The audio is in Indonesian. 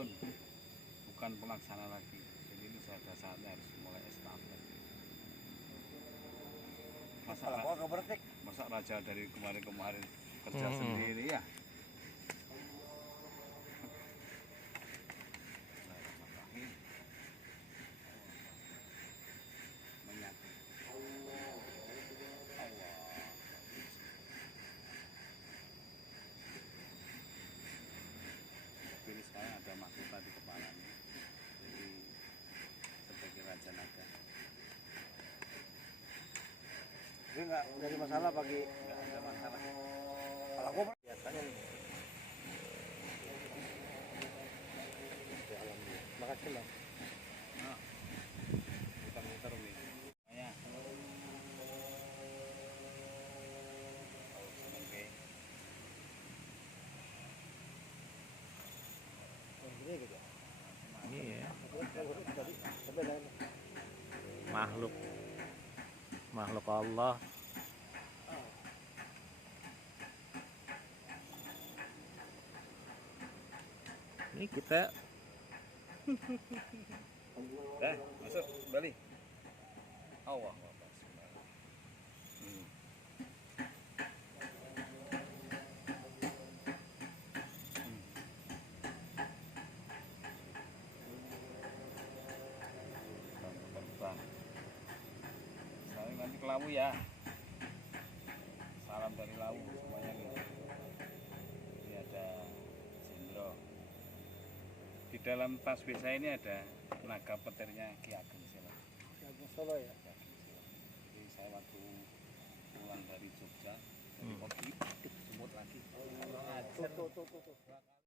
penuntun, bukan pelaksana lagi. Jadi ini sudah ada saatnya harus mulai estafet. Masa raja dari kemarin-kemarin kerja sendiri ya. Menyatu. Ini sekarang ada mahkota di kepalanya, jadi sebagai raja naga. Jadi nggak jadi masalah bagi, Nggak ada masalah. kalau gua biasanya nih. Ya, alhamdulillah. Makasih Bang. Nah, muter-muter nih. Ya. Seneng ke? Gede gitu. Iya, Tapi lain. makhluk Allah. Ini kita Masuk balik. Allah. Terbang. Saya nanti ke Lawu ya. Salam dari Lawu semuanya nih. Ini ada Jendro. Di dalam tas saya ini ada naga petirnya Ki Ageng Sela. Ki Ageng Sela ya. Jadi saya waktu pulang dari Jogja, kopi, semut lagi. Tuh.